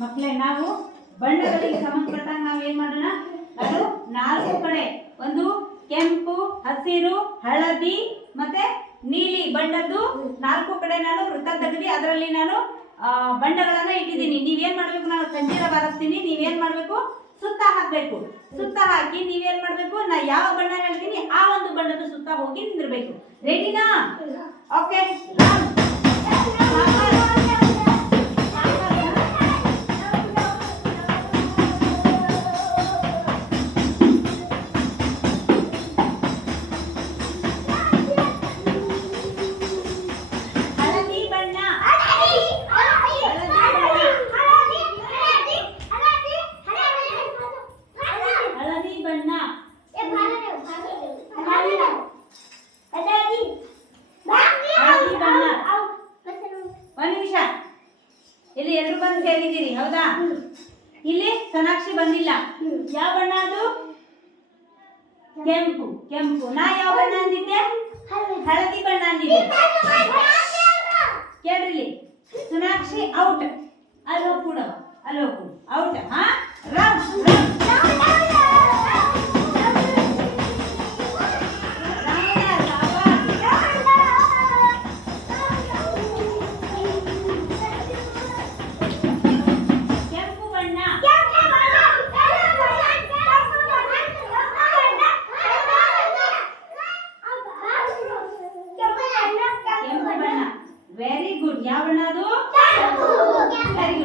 ಮಕ್ಕಳೇ ನಾವು ಬಣ್ಣಗಳಿಗೆ ಸಂಬಂಧಪಟ್ಟಾಗ ನಾವು ಏನು ಮಾಡೋಣ? ಅದು ನಾಲ್ಕು ಕಡೆ. ಒಂದು ಕೆಂಪು, ಹಸಿರು, ಹಳದಿ ಮತ್ತೆ ನೀಲಿ ಬಣ್ಣದ್ದು ನಾಲ್ಕು ಕಡೆ ನಾನು ವೃತ್ತ ತೆಗೆದು ಅದರಲ್ಲಿ ನಾನು ಬಣ್ಣಗಳನ್ನು ಇಟ್ಟಿದ್ದೀನಿ. ನೀವೇನ್ ಮಾಡಬೇಕು? ನಾನು ಕಂಜೀರ ಬಾರಿಸ್ತೀನಿ. ನೀವೇನ್ ಮಾಡಬೇಕು? ಸುತ್ತ ಹಾಕ್ಬೇಕು. ಸುತ್ತ ಹಾಕಿ ನೀವೇನ್ ಮಾಡಬೇಕು? ನಾ ಯಾವ ಬಣ್ಣ ಹೇಳ್ತೀನಿ, ಆ ಒಂದು ಬಣ್ಣದ ಸುತ್ತ ಹೋಗಿ ನಿಂದಿರ್ಬೇಕು. ರೆಡಿನಾ ಓಕೆ ಇಲ್ಲಿ ಎಲ್ಲರೂ ಬಂದು ಸೇರಿದ್ದೀರಿ, ಹೌದಾ? ಇಲ್ಲಿ ಸನಾಕ್ಷಿ ಬಂದಿಲ್ಲ. ಯಾವ ಬಣ್ಣ ಅದು? ಕೆಂಪು ಕೆಂಪು. ನಾ ಯಾವ ಬಣ್ಣ ಅಂದಿದ್ದೆ? ಹಳದಿ ಬಣ್ಣ ಅಂದಿದ್ದೆ. ಕೇಳ್ರಿ ಸೋನಾಕ್ಷಿ ಔಟ್ ಅಲ್ಲಿ ಹೋಗ್ಬಿಡವ ಅಲ್ಲಿ ಹೋಗ್ಬಿಡು ಔಟ್ ಹಾ? ಯಾವ ಬಣ್ಣ ಅದು ಸರಿ